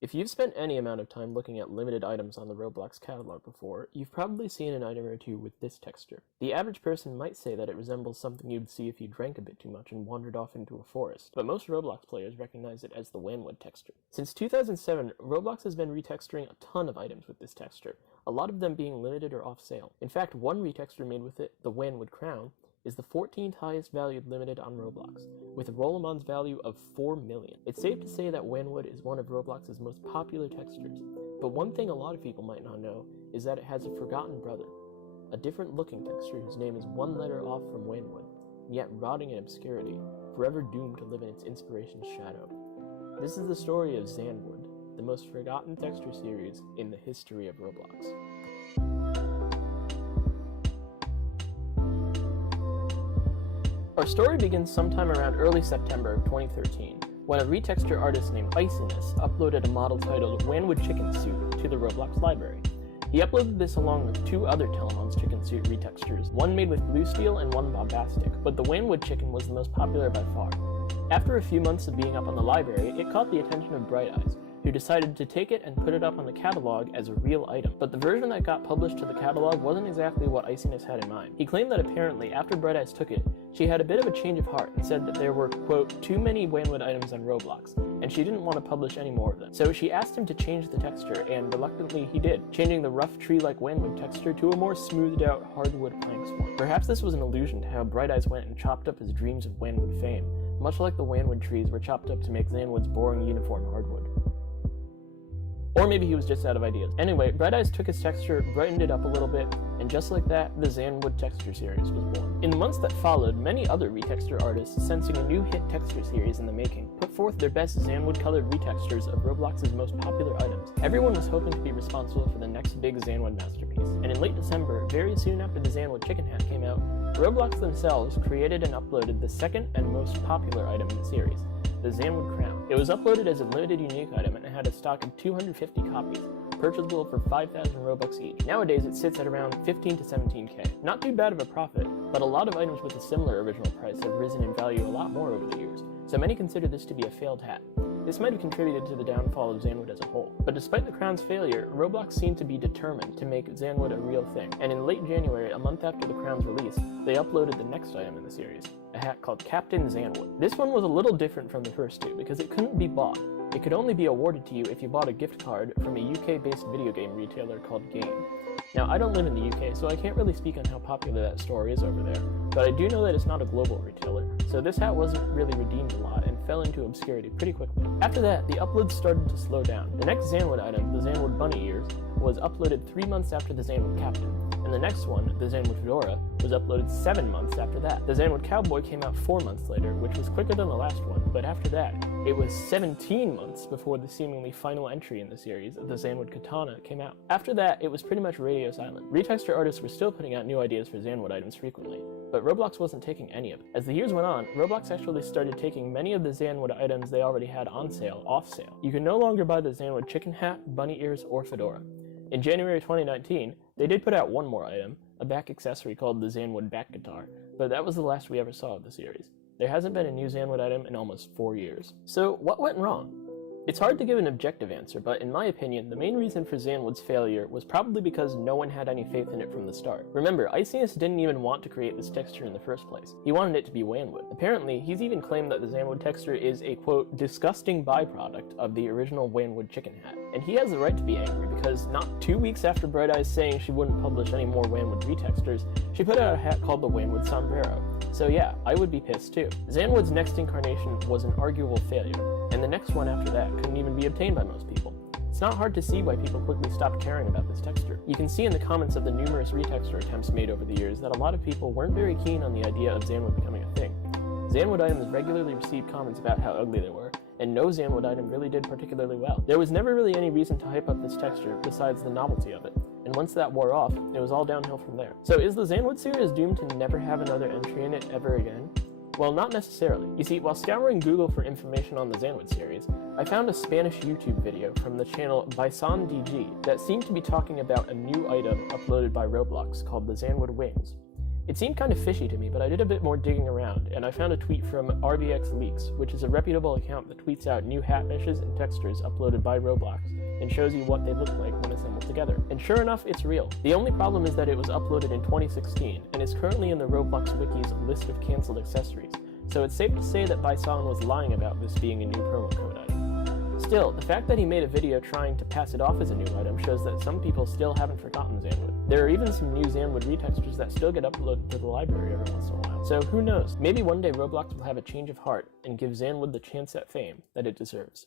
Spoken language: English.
If you've spent any amount of time looking at limited items on the Roblox catalog before, you've probably seen an item or two with this texture. The average person might say that it resembles something you'd see if you drank a bit too much and wandered off into a forest, but most Roblox players recognize it as the wanwood texture. Since 2007, Roblox has been retexturing a ton of items with this texture, a lot of them being limited or off sale. In fact, one retexture made with it, the wanwood crown, is the 14th highest valued limited on Roblox, with a Rollamon's value of 4 million. It's safe to say that wanwood is one of Roblox's most popular textures, but one thing a lot of people might not know is that it has a forgotten brother, a different looking texture whose name is one letter off from wanwood, yet rotting in obscurity, forever doomed to live in its inspiration's shadow. This is the story of Xanwood, the most forgotten texture series in the history of Roblox. Our story begins sometime around early September of 2013, when a retexture artist named Iciness uploaded a model titled Wanwood Chicken Suit to the Roblox library. He uploaded this along with two other Telemon's chicken suit retextures, one made with Bluesteel and one bombastic, but the Wanwood chicken was the most popular by far. After a few months of being up on the library, it caught the attention of Bright Eyes, who decided to take it and put it up on the catalog as a real item. But the version that got published to the catalog wasn't exactly what Iciness had in mind. He claimed that apparently, after Bright Eyes took it, she had a bit of a change of heart and said that there were, quote, too many wanwood items on Roblox, and she didn't want to publish any more of them. So she asked him to change the texture, and reluctantly he did, changing the rough tree-like wanwood texture to a more smoothed-out hardwood planks form. Perhaps this was an allusion to how Bright Eyes went and chopped up his dreams of wanwood fame, much like the wanwood trees were chopped up to make Xanwood's boring uniform hardwood. Or maybe he was just out of ideas. Anyway, Bright Eyes took his texture, brightened it up a little bit, and just like that, the Xanwood texture series was born. In the months that followed, many other retexture artists, sensing a new hit texture series in the making, put forth their best Xanwood-colored retextures of Roblox's most popular items. Everyone was hoping to be responsible for the next big Xanwood masterpiece, and in late December, very soon after the Xanwood chicken hat came out, Roblox themselves created and uploaded the second and most popular item in the series, the Xanwood crown. It was uploaded as a limited unique item and it had a stock of 250 copies, purchasable for 5,000 Robux each. Nowadays it sits at around 15 to 17k. Not too bad of a profit, but a lot of items with a similar original price have risen in value a lot more over the years, so many consider this to be a failed hat. This might have contributed to the downfall of Xanwood as a whole. But despite the crown's failure, Roblox seemed to be determined to make Xanwood a real thing, and in late January, a month after the crown's release, they uploaded the next item in the series, a hat called Captain Xanwood. This one was a little different from the first two because it couldn't be bought. It could only be awarded to you if you bought a gift card from a UK-based video game retailer called Game. Now, I don't live in the UK, so I can't really speak on how popular that store is over there, but I do know that it's not a global retailer, so this hat wasn't really redeemed a lot and fell into obscurity pretty quickly. After that, the uploads started to slow down. The next Xanwood item, the Xanwood bunny ears, was uploaded 3 months after the Xanwood captain, and the next one, the Xanwood fedora, was uploaded 7 months after that. The Xanwood cowboy came out 4 months later, which was quicker than the last one, but after that, it was 17 months before the seemingly final entry in the series, the Xanwood katana, came out. After that, it was pretty much radio silent. Retexture artists were still putting out new ideas for Xanwood items frequently, but Roblox wasn't taking any of it. As the years went on, Roblox actually started taking many of the Xanwood items they already had on sale off sale. You can no longer buy the Xanwood chicken hat, bunny ears, or fedora. In January 2019, they did put out one more item, a back accessory called the Xanwood back guitar, but that was the last we ever saw of the series. There hasn't been a new Xanwood item in almost 4 years. So what went wrong? It's hard to give an objective answer, but in my opinion, the main reason for Xanwood's failure was probably because no one had any faith in it from the start. Remember, Iciness didn't even want to create this texture in the first place. He wanted it to be wanwood. Apparently, he's even claimed that the Xanwood texture is a, quote, disgusting byproduct of the original wanwood chicken hat. And he has the right to be angry because not 2 weeks after Bright Eyes saying she wouldn't publish any more wanwood retextures, she put out a hat called the wanwood sombrero. So yeah, I would be pissed too. Xanwood's next incarnation was an arguable failure, and the next one after that couldn't even be obtained by most people. It's not hard to see why people quickly stopped caring about this texture. You can see in the comments of the numerous retexture attempts made over the years that a lot of people weren't very keen on the idea of Xanwood becoming a thing. Xanwood items regularly received comments about how ugly they were, and no Xanwood item really did particularly well. There was never really any reason to hype up this texture besides the novelty of it, and once that wore off, it was all downhill from there. So is the Xanwood series doomed to never have another entry in it ever again? Well, not necessarily. You see, while scouring Google for information on the Xanwood series, I found a Spanish YouTube video from the channel BisonDG that seemed to be talking about a new item uploaded by Roblox called the Xanwood Wings. It seemed kind of fishy to me, but I did a bit more digging around, and I found a tweet from RBX Leaks, which is a reputable account that tweets out new hat meshes and textures uploaded by Roblox, and shows you what they look like when assembled together. And sure enough, it's real. The only problem is that it was uploaded in 2016, and is currently in the Roblox Wiki's list of cancelled accessories, so it's safe to say that Bison was lying about this being a new promo code item. Still, the fact that he made a video trying to pass it off as a new item shows that some people still haven't forgotten Xanwood. There are even some new Xanwood retextures that still get uploaded to the library every once in a while. So who knows, maybe one day Roblox will have a change of heart and give Xanwood the chance at fame that it deserves.